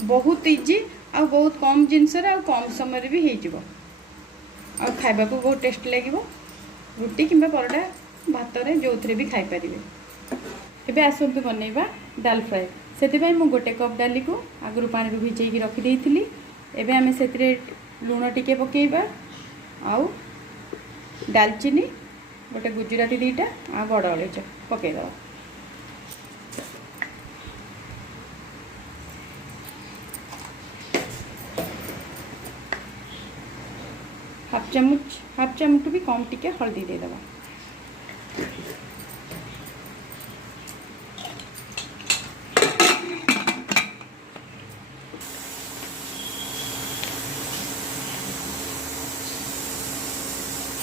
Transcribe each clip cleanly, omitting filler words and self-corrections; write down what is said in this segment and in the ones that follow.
बहुत इजी आ बहुत कम जिनस कम समय भी हो खावा को बहुत टेस्ट लगे रुटी कि परोटा भात जो थे भी खाईपर। एबे आसतु बनइबा डाल फ्राए से मु गोटे कप डाली को आगु पानी में भिजैकी रखी थी। एबे आमे से लुण टिके पकेबा आउ दालचीनी गोटे गुजराती दीटा आ बड़ अलैच पकईदे हाफ चामच भी कम टिके हल्दी देदेबा।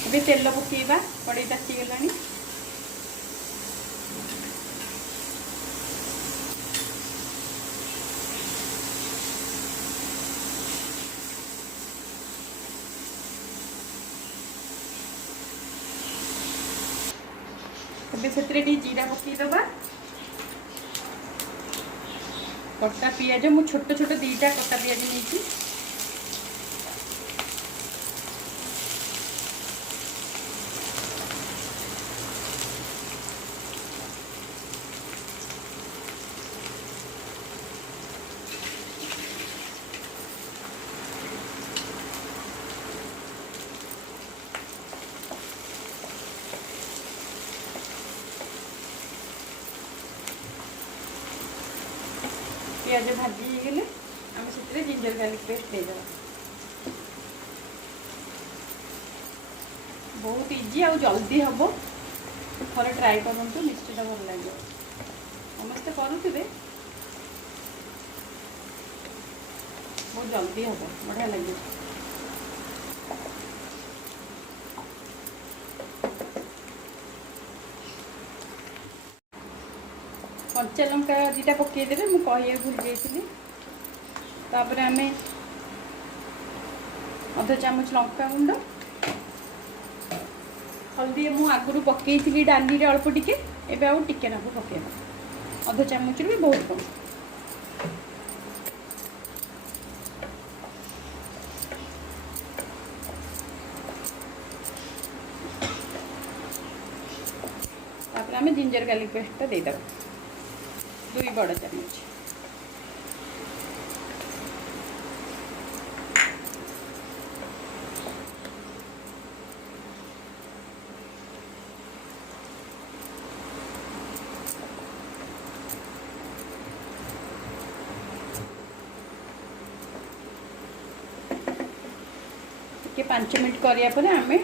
अभी तेल पकेबा कड़े तातीगला से जीरा पकईदबा कटा पियाज मु छोट छोट दीटा कटा पियाज नहीं पियाज भाजी गले आम से जिंजर गार्लिक पेस्ट देदेबा। बहुत इजी आ जल्दी हम थे ट्राए करूँ निश्चित भल लगे समस्ते करुवे बहुत जल्दी हम बढ़िया लगे। कंचा लंका दीटा पकईदे मुझे भूल जाइए। तापर आम अध चामच लंका गुंड हल्दी मु आगुरी पकई डाली अल्प टिके एबे आउ टिके नाकु पकेबा अध चामच भी बहुत कम। तापर आम जिंजर गार्लिक पेस्ट देदेबा 2 बड़ चामच। के 5 मिनट करिया परे आमे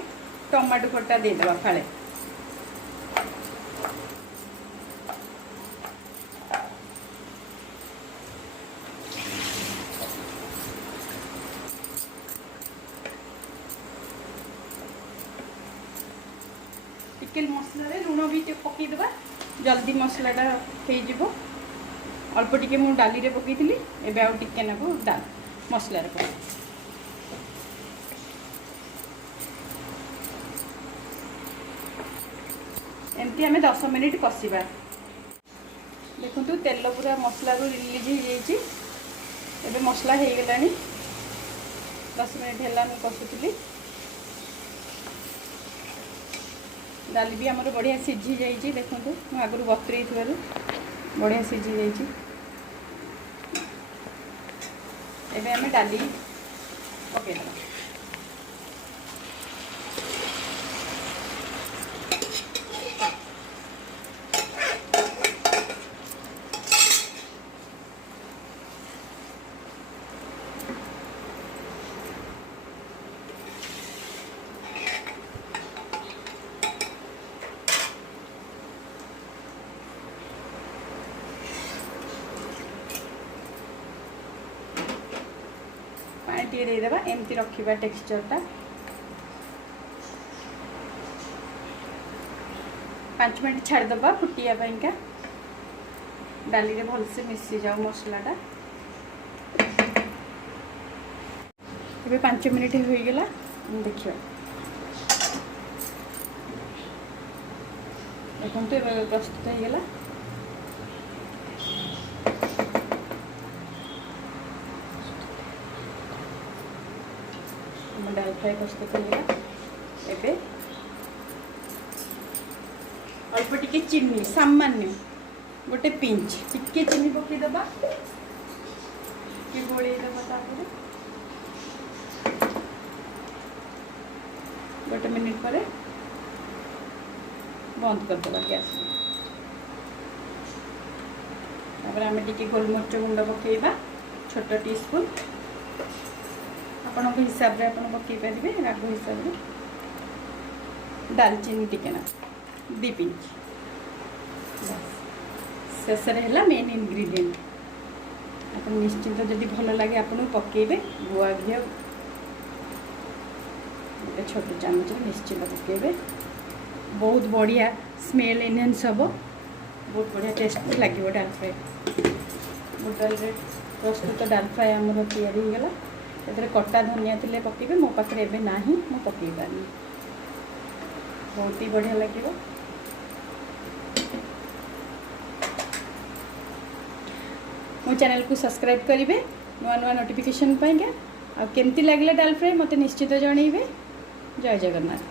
टमाटो खट्टा देदेबा फाळे टिके मसला लुण भी पकईदे जल्दी मसलाटा हो अल्प टिके मु डाली पकई थी एबे आउ टिके नाकु डाल मसला एमती आम 10 मिनिट कषा। देखु तेल पूरा मसला रू रिलीज हो जाए मसला हो गला 10 मिनिट है कषुली डाली भी आमर बढ़िया सीझी जाइए। देखो मुझे आगुरी बतुरे बढ़िया सीझी जाइए। एबे आम डाली पकईदे 5 रखा टेक्सचरटा 5 मिनट छाड़दबा फुटिया डाली रे भलसे मिसी जाओ मसलाटा। 5 मिनट हो गला देखिए देखो प्रस्तुत हो गला। डाल फ्राए प्रस्तुत होगा। एबे अल्प टिके चीनी सामान्य गोटे पिंच टिके चीनी पकईदबा गोलैदबा गोटे मिनिट पर बंद करदेबा गैस। तापर आम टिके गोलमरीच गुंड पकईबा छोट टीस्पून आपण हिसाब रे आपण पकई पारे राग हिसाब रे। दालचीनी टिके ना 2 पिंच शेष है मेन इंग्रेडिएंट। आप निश्चिंत जदि भल लगे आपको पकेबे गुआ घी गोटे छोट चामच निश्चिंत पकेबे। बहुत बढ़िया स्मेल एनहांस हम बहुत बढ़िया टेस्ट लगे डाल फ्राए। मोटाल प्रस्तुत डाल फ्राए आमर तैयारी हो गला। एथे कटा धनिया थिले पकेबे मो पाखे एबे नाही मो पकई पानी बहुत ही बढ़िया लगे। मो चैनल को सब्सक्राइब करेंगे नुआ नुआ नोटिफिकेशन पाइंगा। आ केमती लगे डाल फ्राए मत निश्चित जनइबे। जय जगन्नाथ।